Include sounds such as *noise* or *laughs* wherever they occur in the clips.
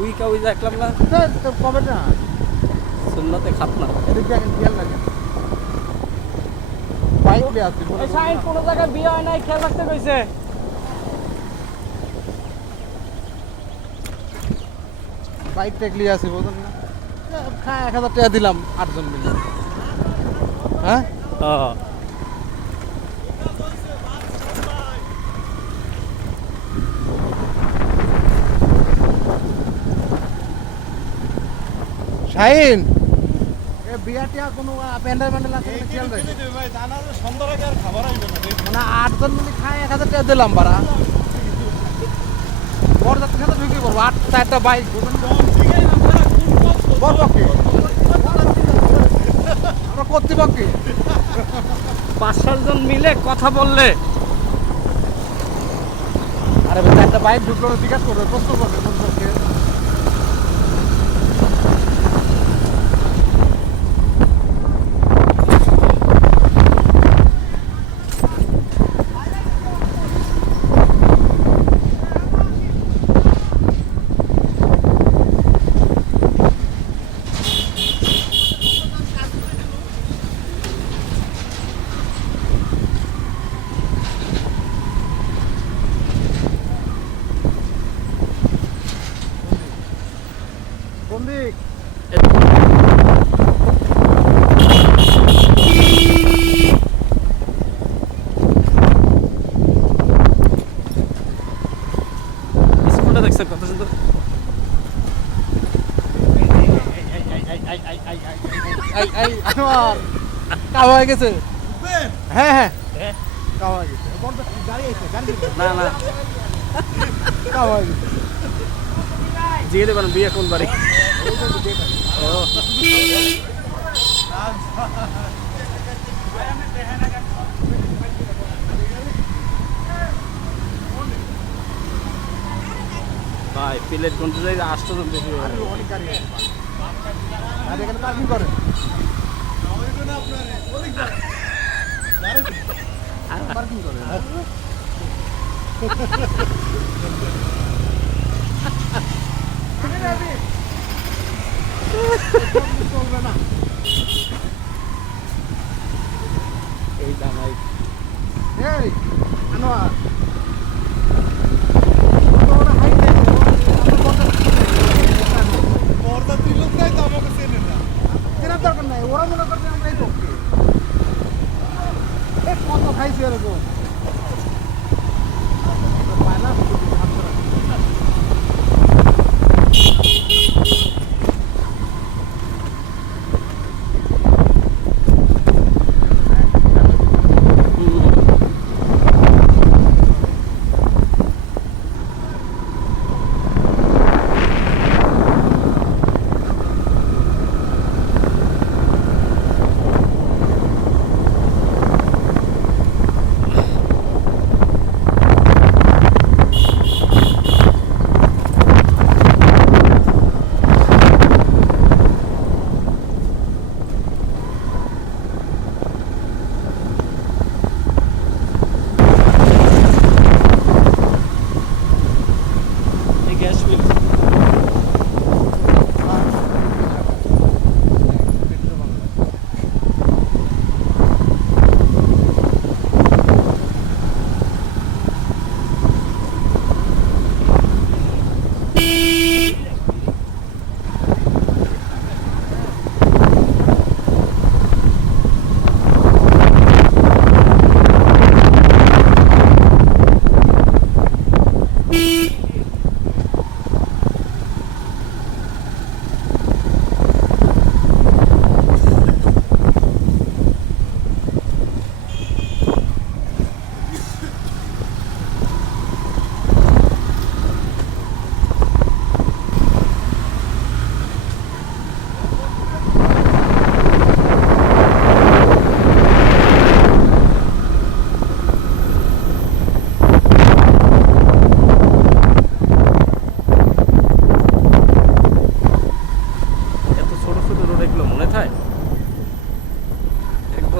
We দেখলাম না। কবে না? সুন্নতে খাত না। এদিক দিয়ে খেয়াল লাগে বাইক নিয়ে এই সাইন কোনো জায়গায় বিয়ে হয় নাই খেয়াল রাখতে কইছে বাইক টেক নিয়ে আসি না? হ্যাঁ এক হাজার টাকা দিলাম আটজন মিলে। হ্যাঁ? শাহিন এ বিয়া টিয়া কোনো প্যান্ডেল ম্যান্ডেল আছে মানে আটজন মিলে খায় এক হাজার টাকা দিলাম বারা বরযাত্রীর সাথে ঢুকে পড়ব আট চারটা বাইক বরপক্ষে? আমরা কর্তৃপক্ষে। পাঁচ সাতজন মিলে কথা বললে। আরে চারটা বাইক ঢুকলো জিজ্ঞাসা করবে প্রশ্ন করবে দিক স্কুলটা দেখছেন কত সুন্দর কাওয়া হয়ে গেছে হ্যাঁ হ্যাঁ হ্যাঁ? কাওয়া হয়ে গেছে। না না কাওয়া হয়ে গেছে বিয়ে কোন বাড়ি ভাই প্লেট কোনটা যাই আসতে বেশি আরে এখানে করে পার্কিং করে *laughs* চলবে না এই দামাই এই আনোয়ার দরকার নাই ওরা মনে করছে আমরা এই পক্ষে কত খাইছে এরকম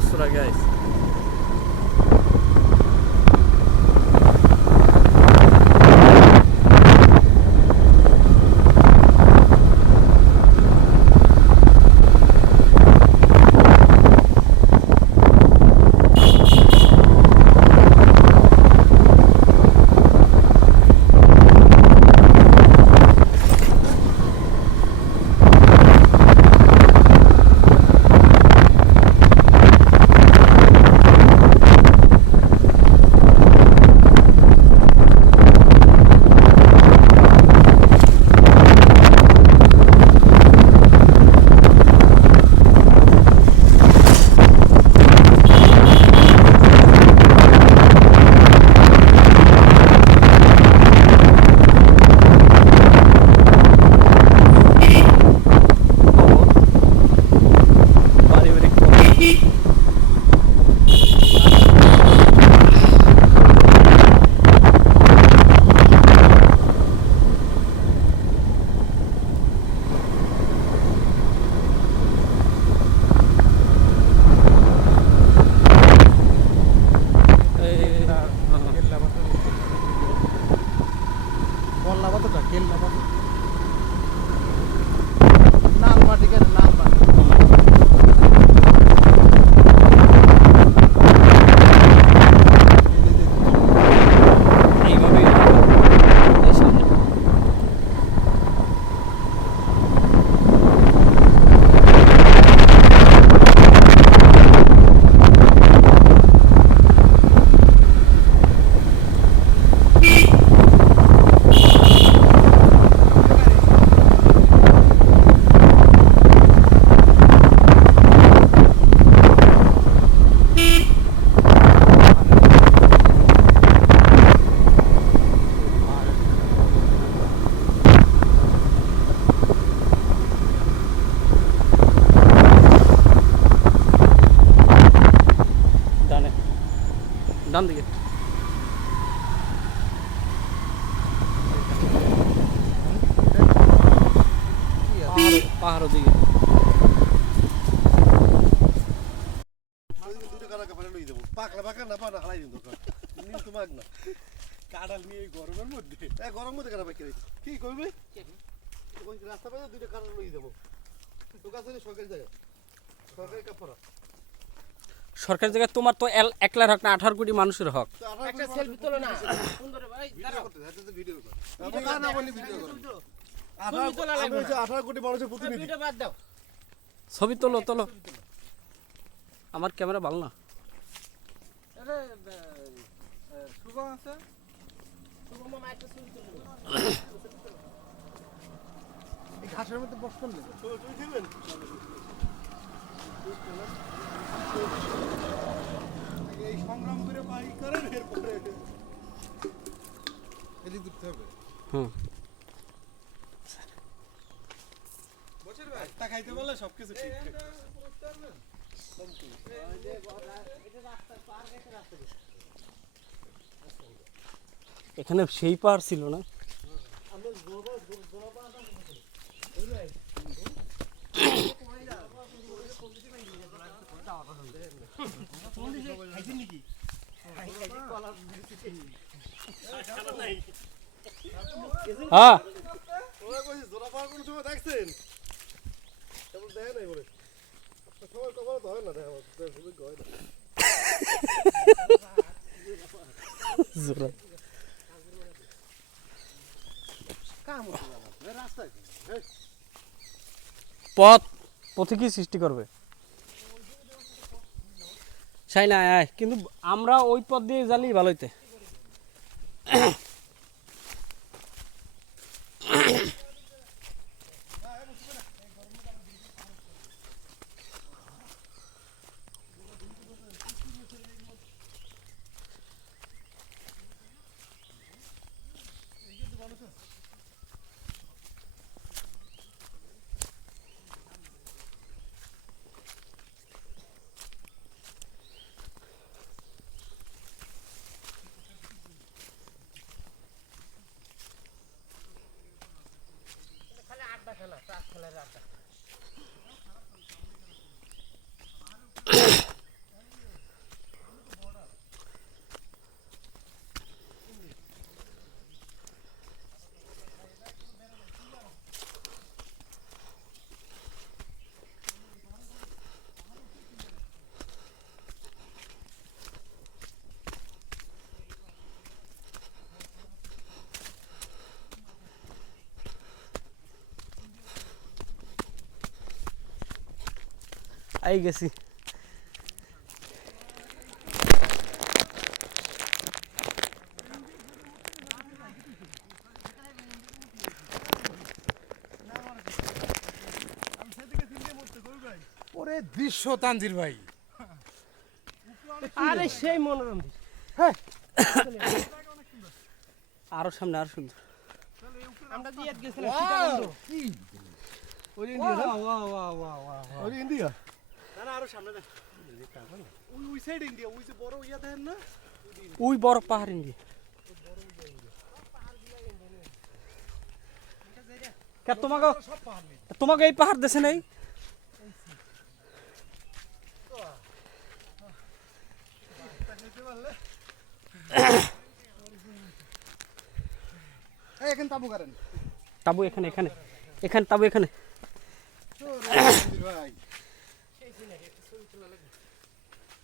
sıra guys. পাহাড় দিকে দুটো কাটা ফেলে লই দেবো পাকলা পাকা না পানা হালাই দিন দোকান নিন মাগ না কাঁঠাল নিয়ে গরমের মধ্যে এ গরম মধ্যে কাটা পাকি কি করবি রাস্তা পাই দুটো কাঁঠাল লই দেবো তো সরকারি জায়গা সরকারি কাপড় সরকার জায়গায় তোমার তো একলার হক না আঠারো কোটি মানুষের হক। একটা সেলফি তোলো না। সুন্দর ভাই ভিডিও করতে হাতে তো ভিডিও কর। আমি না বলি ভিডিও কর। আমি হচ্ছে আঠারো কোটি মানুষের প্রতিনিধি। ছবি তোলো তোলো। আমার ক্যামেরা ভালো না। ঘাসের মধ্যে এই সংগ্রাম করে পাই করেন এরপরে এদিক হবে হুম। একটা খাইতে বললে সবকিছু ঠিক এখানে সেই পাহাড় ছিল না। হ্যাঁ। দেখছেন? কেবল নাই বলে সবাই কখনো তো হয় না দেখা সুযোগ হয় না পথ পথে কি সৃষ্টি করবে? সাই না আয়। কিন্তু আমরা ওই পথ দিয়ে জানি ভালো হইতে আই গেছি। ওরে দৃশ্য তানজির ভাই। আরে সেই মনোরম আরও সামনে আরও সুন্দর। ওই ইন্ডিয়া? না না আরও সামনে দেখ। ওই ওই সাইড ইন্ডিয়া ওই যে বড় ইয়া দেখেন না? ওই বড় পাহাড় ইন্ডিয়া। তোমাকে তোমাকে এই পাহাড় দেশে নেই? এখানে তাবু করেন তাবু এখানে এখানে। এখানে তাবু এখানে। ভাই।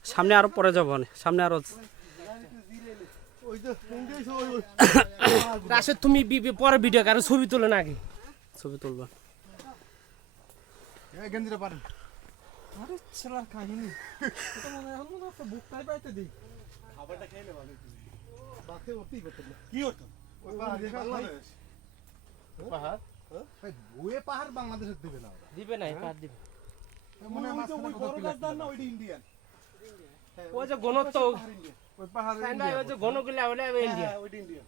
সামনে আরও পরে যাব সামনে আরও রাশেদ তুমি পরে ভিডিও কারও ছবি তোলেন আগে। ছবি তুলবা। মনে হয় মনে পাহাড়। পাহাড়? পাহাড় বাংলাদেশের দিবে না দিবে না কার দিবে। ওই বড় পিলার গাছটার ছিল। না, ওইটা ইন্ডিয়ান। ওই যে ঘনত্ব ওই পাহাড় ওই যে ঘনগুলা ওটা ইন্ডিয়া ওইটা ইন্ডিয়ান।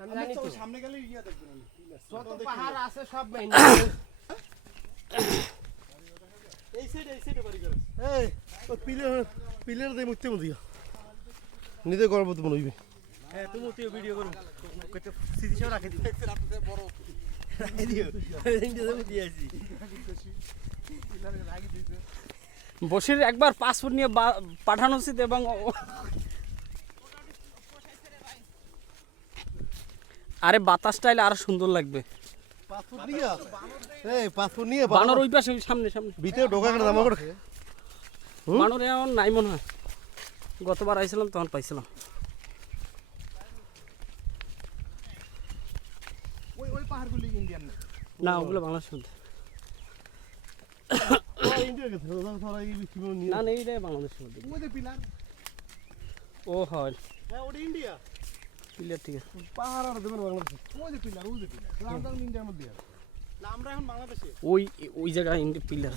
আমি আমি জানি তো তো। ওই সামনে গেলে ইয়া দেখবেন আমি। কি না? যত পাহাড় আছে সব এই সাইডে এই সাইডে বাড়ি করে। এই ও পিলার পিলার দে মুতে মুদিয়া নিতে গর্ব তো মনে হ্যাঁ তুমি তুই ভিডিও করো। কত সিধি সব রাখে দিও। *laughs* বড় দিও। ইন্ডিয়া দে মুতি আছি পিলারে লাগি দিয়েছে বসির একবার পাসপোর্ট নিয়ে বা- পাঠানো উচিত এবং আরে বাতাসটা এলে আরও সুন্দর লাগবে। পাসপোর্ট নিয়া এই পাসপোর্ট নিয়ে বানর ওই পাশে ওই সামনে সামনে। ভিতরে ঢোকা করে জামা করে বানর এখন নাই মনে হয়। গতবার আইছিলাম তখন পাইছিলাম। ওই ওই পাহাড়গুলি ইন্ডিয়ান না ওগুলো বাংলাদেশের মধ্যে। না বাংলাদেশের মধ্যে। ও হয়। ইন্ডিয়া ঠিক আছে। পাহাড় আর দেবেন বাংলাদেশ ওই যে পিলার ওই যে পিলার রামদান ইন্ডিয়ার মধ্যে না আমরা এখন বাংলাদেশে ওই ওই জায়গায় পিলার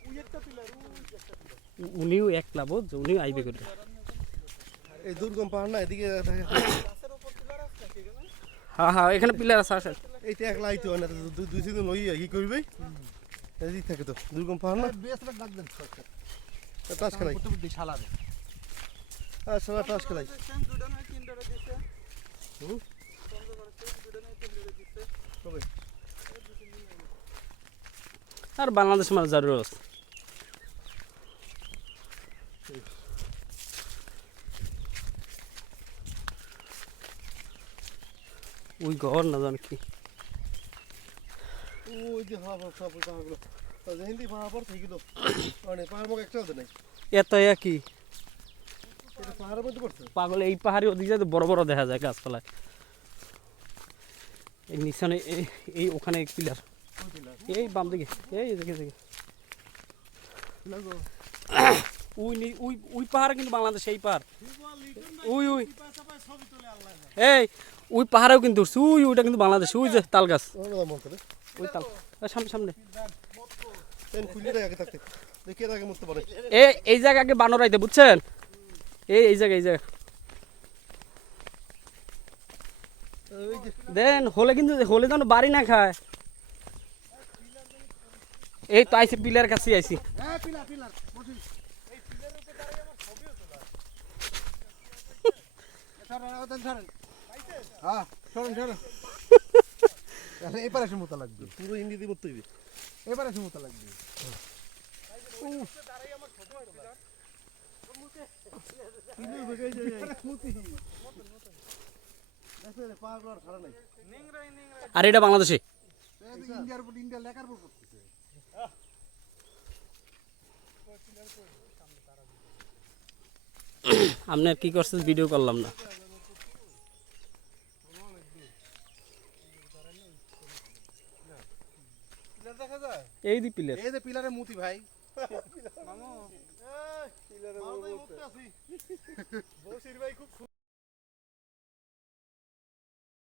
ওই উনিও এক লাভ উনিও আইবে করে এই দুর্গম পাহাড় না এদিকে হ্যাঁ হ্যাঁ এখানে পিলার আছে আসেন। এইটা একলা আইতে হয় না দুই দুই সিজন লই কি করবে। এদিক থাকে তো দুর্গম পাহাড় না? বেসরা ডাক দেন সরকার। টাস খেলাই। করতে বুদ্ধি শালারে আর সারা টাস খেলাই। আর বাংলাদেশ মানে জরুর আছে ওই ঘর না জানি কি? এত কি পাগল এই পাহাড়ি ওদিকে বড় বড় দেখা যায় গাছপালায়। এই নিশানে এই- এই ওখানে পিলার। এই বাম দিকে এই দেখে দেখে। নি- ওই ওই পাহাড় কিন্তু বাংলাদেশ, এই পাহাড়। ওই ওই। এই, ওই পাহাড়েও কিন্তু উঠছে ওই, ওইটা কিন্তু বাংলাদেশ। ওই যে তাল গাছ। ওই তাল সামনে সামনে। এই জায়গা আগে বানর আইতে বুঝছেন? এই এই জায়গা এই জায়গা দেন, হলে কিন্তু হলে যেন বাড়ি না খায়। এই তো আইসি, পিলার কাছে আইসি। হ্যাঁ পিলার পিলার বসি সরেন ওদের সরেন হ্যাঁ সরেন সরেন। এবারে এসে লাগবে। পুরো এবারে লাগবে। আর এটা বাংলাদেশে। ইন্ডিয়ার ইন্ডিয়া লেখার উপর করতেছে। আপনি আর কি করছেন? ভিডিও করলাম না। এই দি পিলার। এই যে পিলারে মুতি ভাই। পিলারে মুতি আছি বসির ভাই খুব